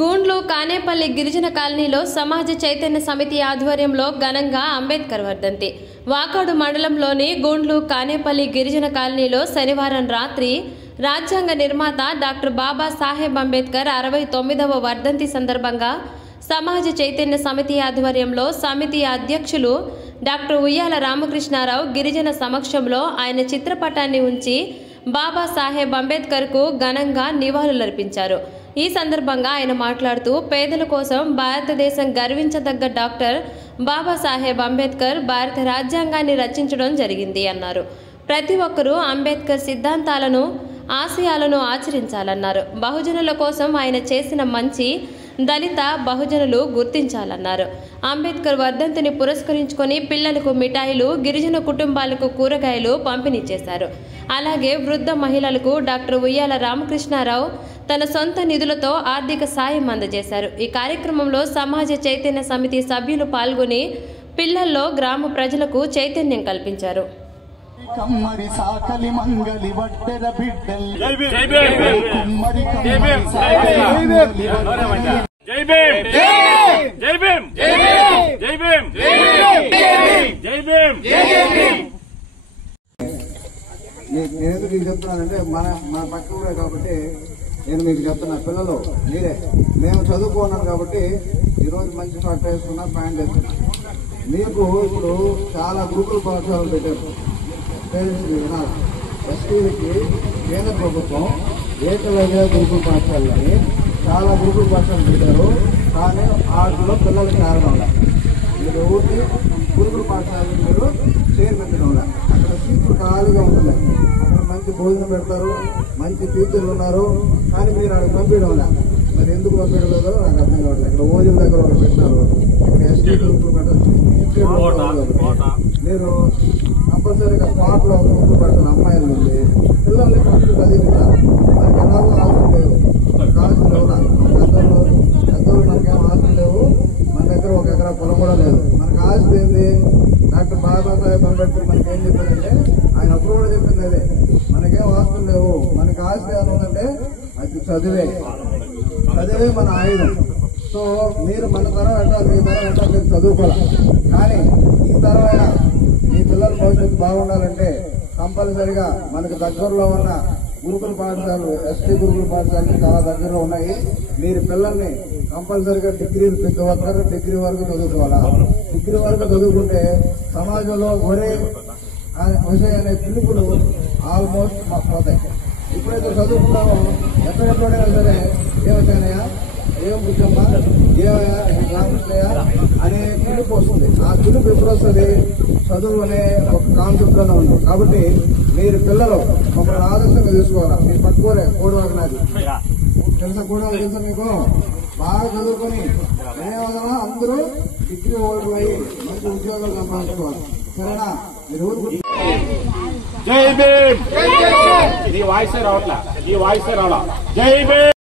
గూండ్లు కానేపల్లి గిరిజన కాలనీలో సమాజ చైతన్య సమితి ఆధ్వర్యంలో ఘనంగా అంబేద్కర్ వర్ధంతి. వాకాడు మండలంలోని గూండ్లు కానేపల్లి గిరిజన కాలనీలో శనివారం రాత్రి రాజ్యాంగ నిర్మాత డాక్టర్ బాబా సాహెబ్ అంబేద్కర్ 69వ వర్ధంతి సందర్భంగా సమాజ చైతన్య సమితి ఆధ్వర్యంలో సమితి అధ్యక్షులు డాక్టర్ ఉయ్యాల రామకృష్ణారావు గిరిజన సమక్షంలో ఆయన చిత్రపటాన్ని ఉంచి బాబా సాహెబ్ అంబేద్కర్కు ఘనంగా నివాళులర్పించారు. ఈ సందర్భంగా ఆయన మాట్లాడుతూ పేదల కోసం భారతదేశం గర్వించదగ్గ డాక్టర్ బాబా సాహెబ్ అంబేద్కర్ భారత రాజ్యాంగాన్ని రచించడం జరిగింది అన్నారు. ప్రతి ఒక్కరూ అంబేద్కర్ సిద్ధాంతాలను ఆశయాలను ఆచరించాలన్నారు. బహుజనుల కోసం ఆయన చేసిన మంచి దళిత బహుజనులు గుర్తించాలన్నారు. అంబేద్కర్ వర్ధంతిని పురస్కరించుకొని పిల్లలకు మిఠాయిలు, గిరిజన కుటుంబాలకు కూరగాయలు పంపిణీ చేశారు. అలాగే వృద్ధ మహిళలకు డాక్టర్ ఉయ్యాల రామకృష్ణారావు తన సొంత నిధులతో ఆర్థిక సాయం అందజేశారు. ఈ కార్యక్రమంలో సమాజ చైతన్య సమితి సభ్యులు పాల్గొని పిల్లల్లో గ్రామ ప్రజలకు చైతన్యం కల్పించారు. నేను మీకు చెప్తున్నానంటే మన పక్క ఊరే కాబట్టి నేను మీకు చెప్తున్నా, పిల్లలు మీరే మేము చదువుకున్నాం కాబట్టి ఈరోజు మంచి షర్ట్ వేసుకున్నా, ప్యాంట్ వేసుకున్నా. మీకు ఇప్పుడు చాలా గ్రూపుల పాఠశాలలు పెట్టారు. వినాలి, ఎస్టీలకి కేంద్ర ప్రభుత్వం ఏకలవ్య గ్రూపుల పాఠశాలని చాలా గ్రూపుల పాఠశాలలు పెట్టారు. కానీ వాటిలో పిల్లలకి ఆడడం మీరు ఊరికి గురుకుల పాఠశాలను మీరు చేర్పించడం అక్కడ సీట్లు ఖాళీగా ఉంటున్నాయి. అక్కడ మంచి భోజనం పెడతారు, మంచి టీచర్లు ఉన్నారు, కానీ మీరు అక్కడ పంపించడం మరి ఎందుకు పంపించలేదో నాకు అర్థం కావట్లేదు. ఇక్కడ ఓజుల దగ్గర ఒకటి పెట్టినారు, ఇక్కడ ఎస్టీ గ్రూపులు పెట్టారు. మీరు కంపల్సరీగా పాటలో గ్రూపులు పెట్టిన అమ్మాయిల నుండి పిల్లల్ని ఫస్ట్ చదివించాలి. మనకి ఎలాగో ఆస్తులు లేవు, మనకు ఆస్తులు లేవు, పెద్దలు మనకేం ఆస్తులు లేవు, మన దగ్గర 1 ఎకరా పొలం కూడా లేదు. మనకు ఆస్తి ఏంది? డాక్టర్ బాబాసాహెబ్ అంబేద్కర్ మనకి ఏం చెప్పారంటే, ఆయన అప్పుడు కూడా చెప్పింది అదే, మనకేం ఆస్తులు లేవు, మనకి ఆస్తి ఏముందంటే అది చదివే మన ఆయుధం. సో మీరు మన తరం ఎట్లా, మీ తరం ఎట్లా మీరు చదువుకోవాలి. కానీ ఈ తరమైన మీ పిల్లల భవిష్యత్తు బాగుండాలంటే కంపల్సరిగా మనకు దగ్గరలో ఉన్న గురుకుల పాఠశాలలు, ఎస్టీ గురుకుల పాఠశాలలు చాలా దగ్గరలో ఉన్నాయి. మీరు పిల్లల్ని కంపల్సరిగా డిగ్రీలు, ప్రతి ఒక్కరు డిగ్రీ వరకు చదువుకోవాలా. డిగ్రీ వరకు చదువుకుంటే సమాజంలో ఒరే అనే పిలుపులు ఆల్మోస్ట్ పోతాయి. ఇప్పుడైతే చదువుకుంటామో ఎక్కడెక్కడైనా సరే ఏమయ్యా, ఏం బుద్ధమ్మా, ఏమయ్యా, రామకృష్ణయ్య అనే పిలుపు వస్తుంది. ఆ పిలుపు ఎప్పుడు వస్తుంది? చదువు అనే ఒక కాన్సెప్ట్ లోనే ఉంది. కాబట్టి మీరు పిల్లలు మమ్మల్ని ఆదర్శంగా తీసుకోవాలా. మీ పక్కూరే కోడివాక నాది తెలుసా, కోడివాక తెలుసా మీకు? బాగా చదువుకొని ఏమవుతామా అందరూ డిగ్రీ ఓడిపోయి అయ్యి మంచి ఉద్యోగాలు సంపాదించుకోవాలి. సరేనా? మీరు జై భీమ్. ఈ వాయిస్ రావట్లా, జై భీమ్.